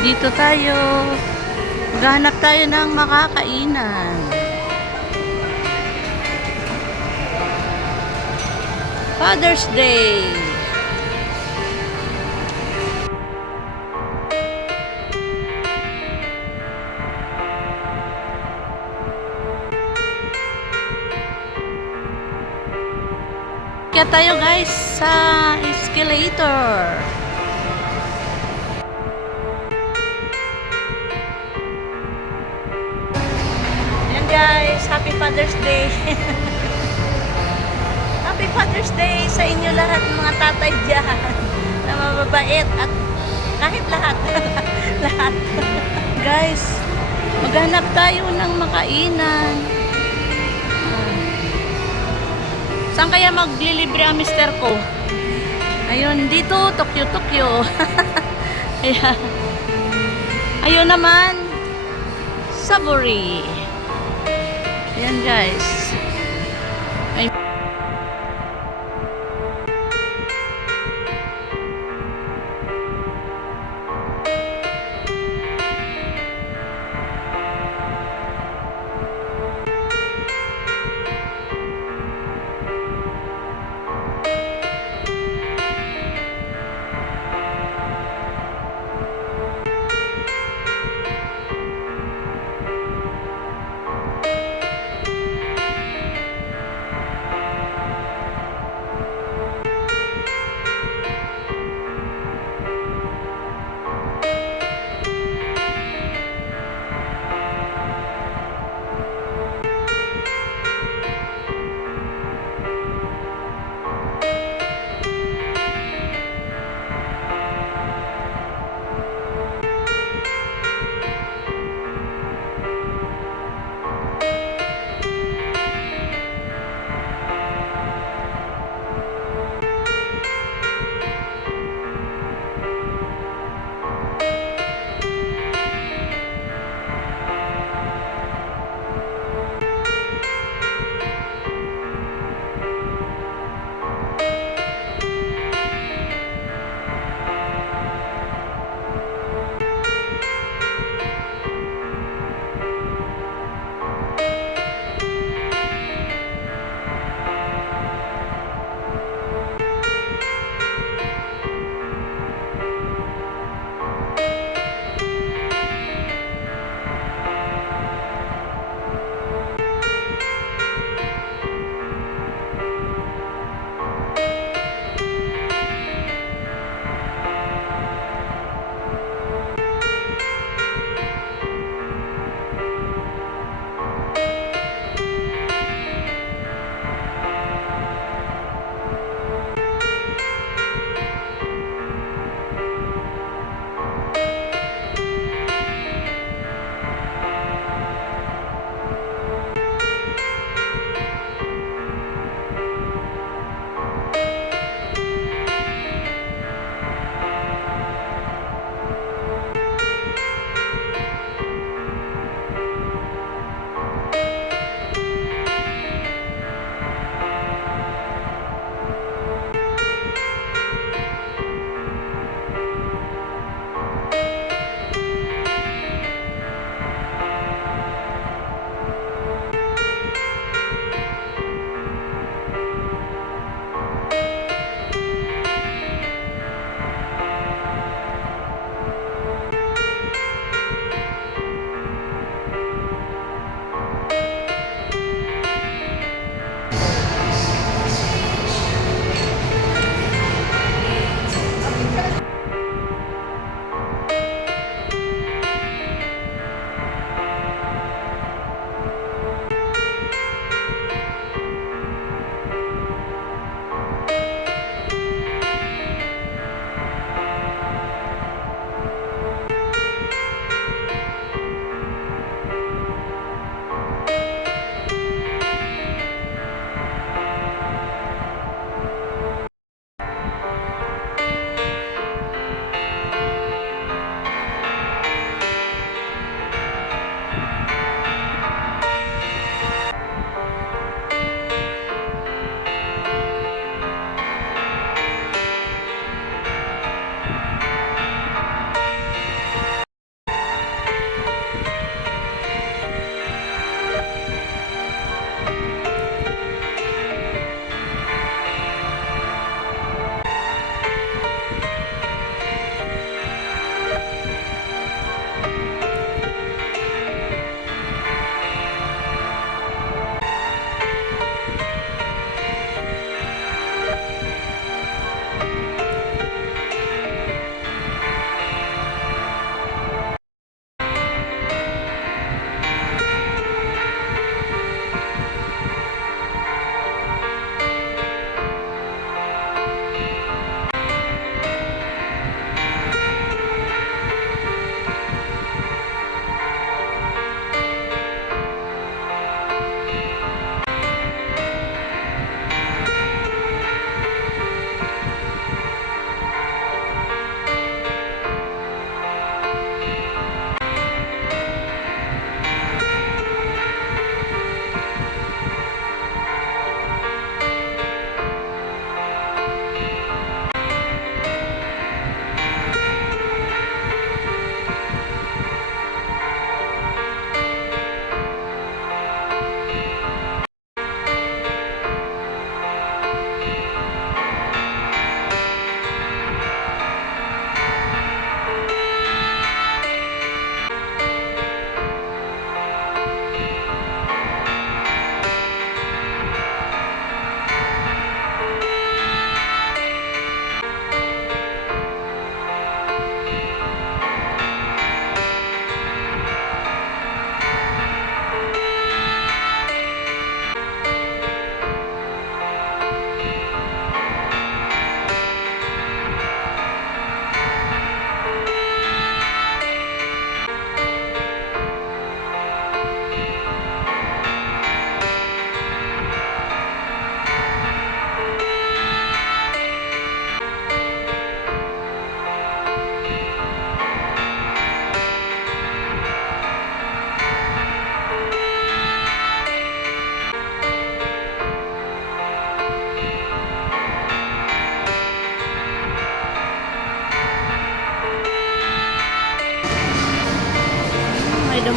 Dito tayo. Maghanap tayo ng makakainan. Father's Day. Kaya tayo guys sa escalator. Ayan guys, happy Father's Day. Happy Father's Day sa inyo lahat mga tatay dyan na mababait at kahit lahat. Lahat. Guys, maghanap tayo ng makainan. Saan kaya maglilibre ang mister ko? Ayun, dito, Tokyo. Ayan. Ayun naman, Saburi. Ayan guys.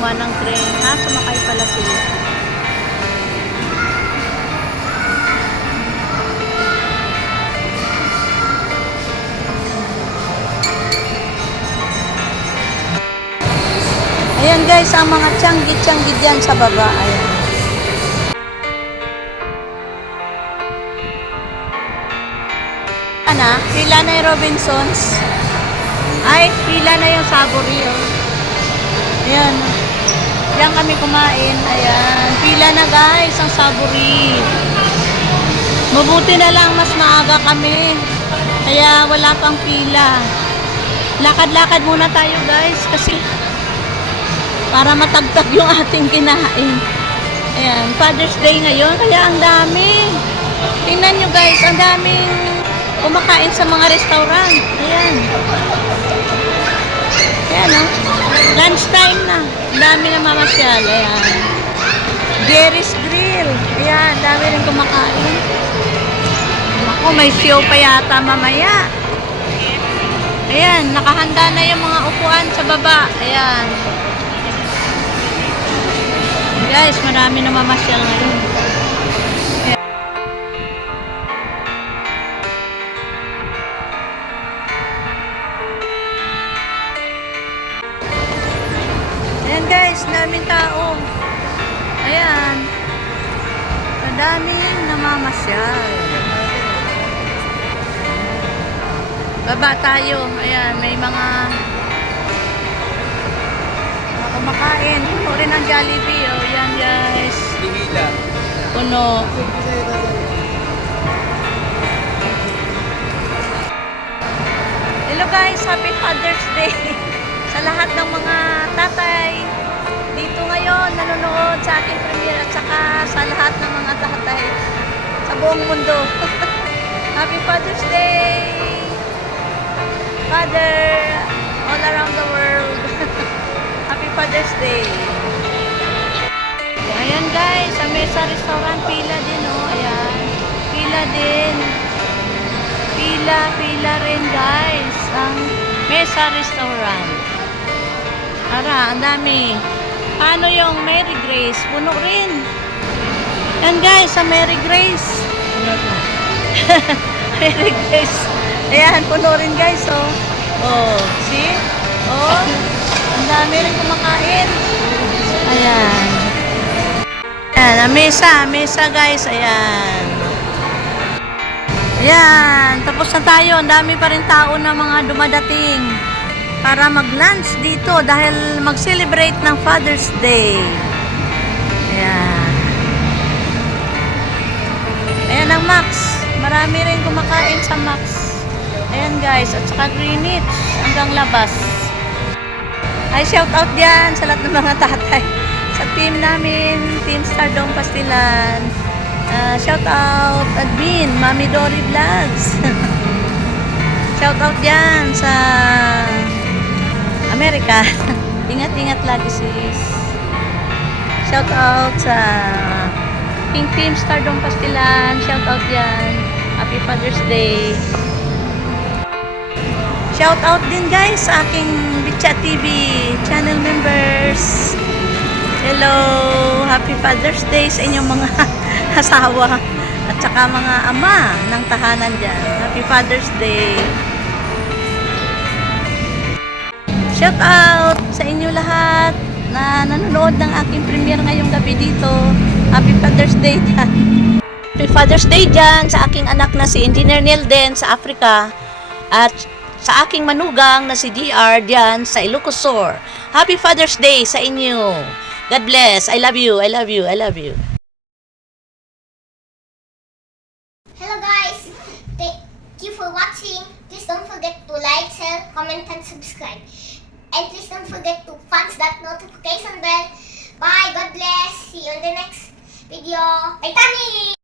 dumaan ng train. Sumakay pala sila. Ayan guys, ang mga tiyanggi-tiyanggi dyan sa baba. Ayan. Pila na yung Robinsons. Ay, pila na yung Savory. Oh. Ayan. Diyan kami kumain. Ayan. Pila na guys ang Savory. Mabuti na lang mas maaga kami. Kaya wala pang pila. Lakad-lakad muna tayo guys kasi para matagtag yung ating kinain. Ayan. Father's Day ngayon. Kaya ang dami. Tingnan nyo guys. Ang daming kumakain sa mga restaurant. Ayan. Ayan, no? Lunch time na. Dami na mamasyal. Ayan. Jerry's Grill. Ayan, dami rin kumakain. Ako, may show pa yata mamaya. Ayan, nakahanda na yung mga upuan sa baba. Ayan. Guys, marami na mamasyal ngayon. Ayan guys, daming tao. Ayan. Madaming namamasyal. Baba tayo. Ayan, may mga kumakain. Puno rin ang Jollibee. O, yan guys. Puno. Hello guys, Happy Father's Day. Sa lahat ng mga tatay dito ngayon nanonood sa aking premiere at saka sa lahat ng mga tatay sa buong mundo. Happy Father's Day! Father all around the world. Happy Father's Day! Ayan guys, sa Mesa Restaurant, pila din oh. Ayan, pila din. Pila rin guys ang Mesa Restaurant. Ara, ang dami. Paano yung Mary Grace? Puno rin. Yan guys, sa Mary Grace. Mary Grace. Ayan, puno rin guys, oh. Oh, see? Oh, ang dami rin kumakain. Ayan. Ayan, ang mesa guys. Ayan. Ayan, tapos na tayo. Ang dami pa rin tao na mga dumadating para mag-lunch dito dahil mag-celebrate ng Father's Day. Ayan. Ayan ang Max. Marami rin kumakain sa Max. Ayan guys. At saka Greenwich hanggang labas. Ay, shout out dyan sa lahat ng mga tatay. Sa team namin, Team Stardom Pastilan. Shout out admin, Mami Dory Vlogs. Shout out dyan sa Amerika. Ingat-ingat lagi sis. Shout out sa King Team Stardom Pastilan. Shout out yan. Happy Father's Day. Shout out din guys sa aking Bicha TV channel members. Hello. Happy Father's Day sa inyong mga asawa at saka mga ama ng tahanan dyan. Happy Father's Day. Shout out sa inyo lahat na nanonood ng aking premiere ngayong gabi dito. Happy Father's Day dyan. Happy Father's Day dyan sa aking anak na si Engineer Nelden sa Africa at sa aking manugang na si DR dyan sa Ilocos Sur. Happy Father's Day sa inyo. God bless. I love you. I love you. I love you. Hello guys, thank you for watching. Please don't forget to like, share, comment, and subscribe. And please don't forget to punch that notification bell. Bye, God bless. See you in the next video. Bye, Tani!